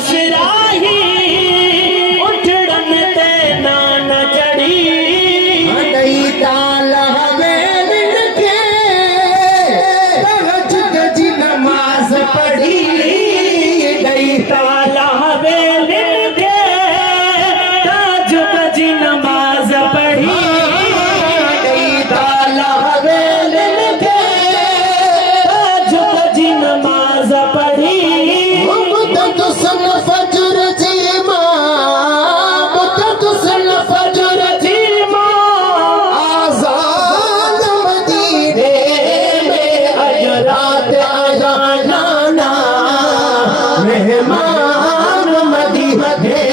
इसराही उठड़न ते नान चढ़ी दई ताल हवेलिन के तहज्जुद जी नमाज पढ़ी दई ताल हवेलिन के तहज्जुद जी नमाज पढ़ी दई ताल हवेलिन के तहज्जुद जी नमाज पढ़ी मुतदसन फजर जी मां मुतदसन फजर जी आजाद मदीने में हजरात आजाना मेहमान मदीने